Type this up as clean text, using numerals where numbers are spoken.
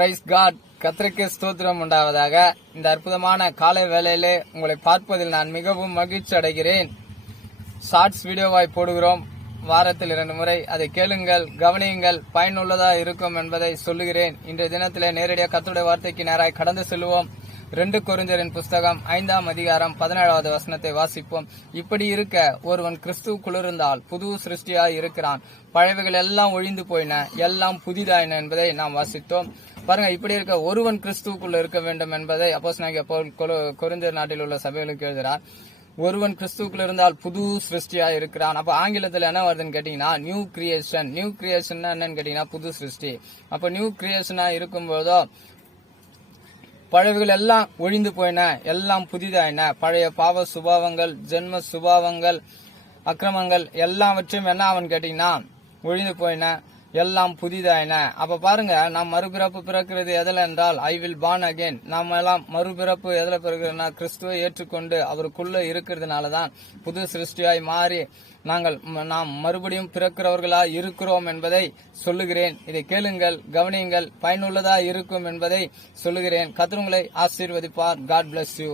Price God, கர்த்தருக்கு ஸ்தோத்திரம் உண்டாவதாக. இந்த அற்புதமான காலை வேளையிலே உங்களை பார்ப்பதில் நான் மிகவும் மகிழ்ச்சி அடைகிறேன். ஷார்ட்ஸ் வீடியோவாய் போடுகிறோம், வாரத்தில் 2 முறை. அதை கேளுங்கள், கவனியுங்கள், பயனுள்ளதா இருக்கும் என்பதை சொல்லுகிறேன். இன்றைய தினத்திலே நேரடியாக கர்த்தருடைய வார்த்தைக்கு நேராய் கடந்து செல்வோம். 2 கொரிந்தியரின் புஸ்தகம் 5ஆம் அதிகாரம் 17வது வசனத்தை வாசிப்போம். இப்படி இருக்க ஒருவன் கிறிஸ்துவுக்குள் இருந்தால் புது சிருஷ்டியாய் இருக்கிறான், பழையவைகள் எல்லாம் ஒழிந்து போயின, எல்லாம் புதிதாயின என்பதை நாம் வாசித்தோம். பாருங்க, இப்படி இருக்க ஒருவன் கிறிஸ்துவுக்குள்ள இருக்க வேண்டும் என்பதை அப்போஸ்தலனாகிய பவுல் கொரிந்தியர் நாட்டில் உள்ள சபைகளுக்கு எழுதுகிறார். ஒருவன் கிறிஸ்துவுக்குள்ள இருந்தால் புது சிருஷ்டியா இருக்கிறான். அப்ப ஆங்கிலத்துல என்ன வருதுன்னு கேட்டீங்கன்னா நியூ கிரியேஷன். நியூ கிரியேஷன் என்னன்னு கேட்டீங்கன்னா புது சிருஷ்டி. அப்ப நியூ கிரியேஷனா இருக்கும்போதோ பழையவைகள் எல்லாம் ஒழிந்து போயின, எல்லாம் புதிதாயின. பழைய பாவ சுபாவங்கள், ஜென்ம சுபாவங்கள், அக்கிரமங்கள் எல்லாவற்றையும் என்ன அவன் கேட்டீங்கன்னா ஒழிந்து போயின, எல்லாம் புதிதாயின. அப்ப பாருங்க, நாம் மறுபிறப்பு பிறக்கிறது எதில் என்றால் ஐ வில் பார்ன் அகெயின். நாம எல்லாம் மறுபிறப்பு எதில பிறகுனா கிறிஸ்துவை ஏற்றுக்கொண்டு அவருக்குள்ள இருக்கிறதுனாலதான் புது சிருஷ்டியாய் மாறி நாம் மறுபடியும் பிறக்கிறவர்களா இருக்கிறோம் என்பதை சொல்லுகிறேன். இதை கேளுங்கள், கவனியுங்கள், பயனுள்ளதா இருக்கும் என்பதை சொல்லுகிறேன். கர்த்தர் உங்களை ஆசீர்வதிப்பார். God bless you.